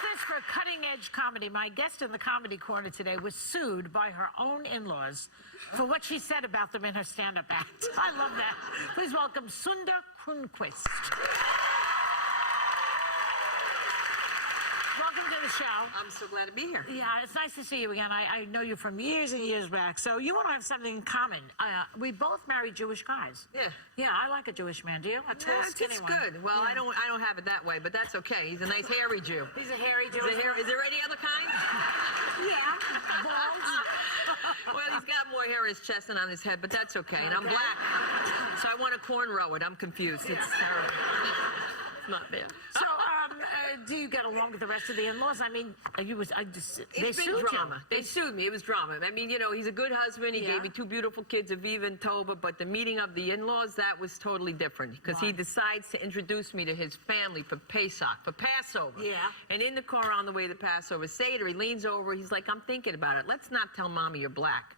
this for cutting-edge comedy? My guest in the Comedy Corner today was sued by her own in-laws for what she said about them in her stand-up act. I love that. Please welcome Sunda Quist. Welcome to the show. I'm so glad to be here. Yeah, it's nice to see you again. I know you from years and years back. So you want to have something in common. We both marry Jewish guys. Yeah. Yeah, I like a Jewish man. Do you? A tall, skinny it's one. good. Well, yeah. I don't have it that way, but that's okay. He's a nice hairy Jew. He's a hairy Jewish. Is there any other kind? Yeah. Bald. Well, he's got more hair on his chest than on his head, but that's okay. And I'm black, so I want to cornrow it. I'm confused. It's terrible. It's not bad. So, do you get along with the rest of the in-laws? I mean, they sued drama. you. They sued me. It was drama. I mean, you know, he's a good husband. He gave me two beautiful kids, Aviva and Tova, but the meeting of the in-laws, that was totally different because he decides to introduce me to his family for Pesach, for Passover. Yeah. And in the car on the way to Passover Seder, he leans over. He's like, I'm thinking about it. Let's not tell Mommy you're black.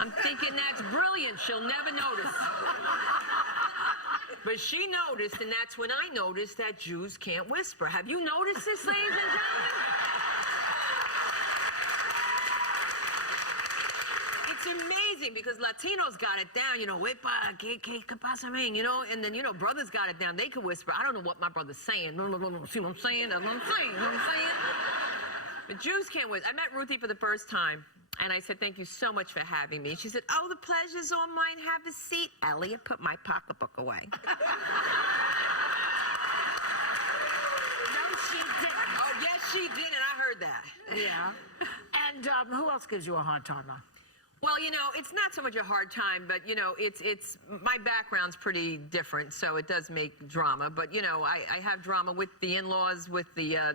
I'm thinking that's brilliant. She'll never notice. But she noticed, and that's when I noticed that Jews can't whisper. Have you noticed this, ladies and gentlemen? It's amazing because Latinos got it down, you know, you know, and then, you know, brothers got it down. They could whisper. I don't know what my brother's saying. No, see what I'm saying? That's what I'm saying. You know what I'm saying? But Jews can't whisper. I met Ruthie for the first time. And I said, thank you so much for having me. She said, oh, the pleasure's all mine. Have a seat. Elliot, put my pocketbook away. No, she didn't. Oh, yes, she did, and I heard that. Yeah. And who else gives you a hard time? Well, you know, it's not so much a hard time, but, you know, it's my background's pretty different, so it does make drama. But, you know, I have drama with the in-laws, with the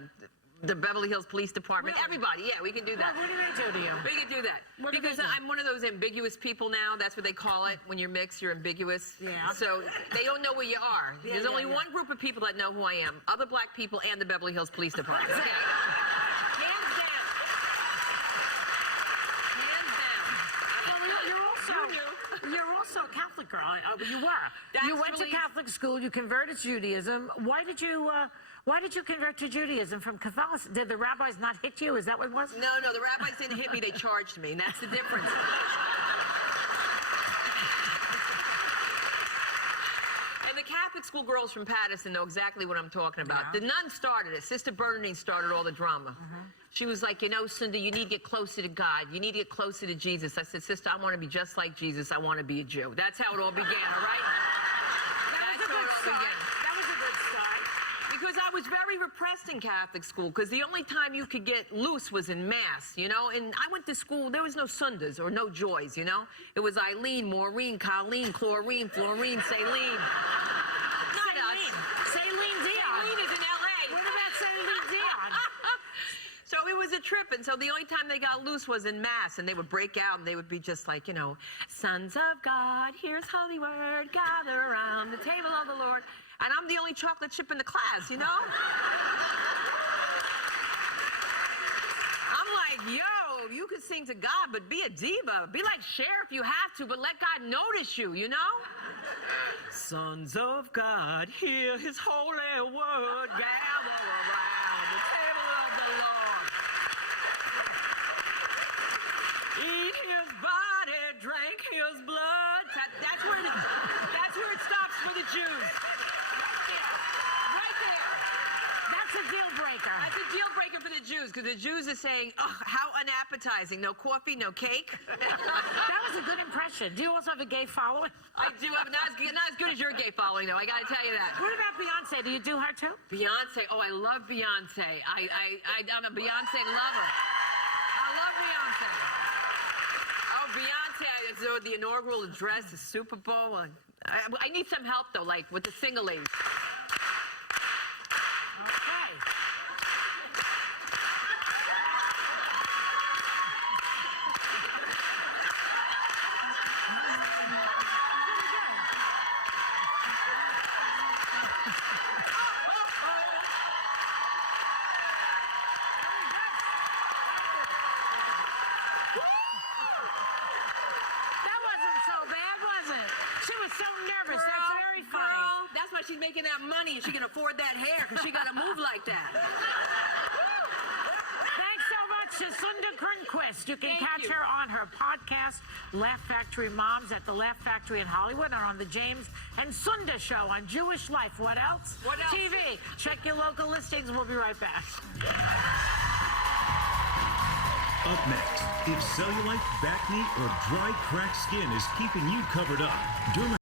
Beverly Hills Police Department, really? Everybody, yeah, we can do that. Well, what do they do to you? We can do that. What do because they do? I'm one of those ambiguous people now. That's what they call it. When you're mixed, you're ambiguous. Yeah. So they don't know where you are. Yeah, There's only one group of people that know who I am. Other black people and the Beverly Hills Police Department. Okay? Hands down. Hands down. Well, you're also a Catholic girl. You were. That's You went to really- Catholic school. You converted to Judaism. Why did you convert to Judaism from Catholicism? Did the rabbis not hit you? Is that what it was? No, the rabbis didn't hit me. They charged me, and that's the difference. And the Catholic school girls from Patterson know exactly what I'm talking about. Yeah. The nun started it. Sister Bernadine started all the drama. She was like, you know, Sunda, you need to get closer to God. You need to get closer to Jesus. I said, sister, I want to be just like Jesus. I want to be a Jew. That's how it all began, all right? That's how it all began. That was a good start. Because I was very repressed in Catholic school, because the only time you could get loose was in Mass, you know? And I went to school, there was no Sundas or no Joys, you know? It was Eileen, Maureen, Colleen, Chlorine, Florine, Saline. Not us. Celine Dion. Saline is in L.A. What about Celine Dion? So it was a trip, and so the only time they got loose was in Mass, and they would break out, and they would be just like, you know, sons of God, here's holy word, gather around the table of the Lord. And I'm the only chocolate chip in the class, you know? I'm like, yo, you could sing to God, but be a diva. Be like Cher if you have to, but let God notice you, you know? Sons of God, hear his holy word, gather around the table of the Lord. Eat his body, drink his blood. That's where it stops for the Jews. That's a deal breaker. That's a deal breaker for the Jews, because the Jews are saying, oh, how unappetizing. No coffee, no cake. That was a good impression. Do you also have a gay following? I do have not as good as your gay following, though. I got to tell you that. What about Beyonce? Do you do her too? Beyonce. Oh, I love Beyonce. I'm a Beyonce lover. I love Beyonce. Oh, Beyonce. So the inaugural address, the Super Bowl. I need some help, though, like with the single ladies. Okay. That wasn't so bad, was it? She was so nervous. That's very funny. Girl, that's why she's making that money. She can afford that hair, because she got to move like that. to Sunda Kernquist. You can Thank catch you. her on her podcast, Laugh Factory Moms, at the Laugh Factory in Hollywood, and on the James and Sunda Show on Jewish Life. What else? What else? TV. Check your local listings. We'll be right back. Up next, if cellulite, back knee, or dry, cracked skin is keeping you covered up,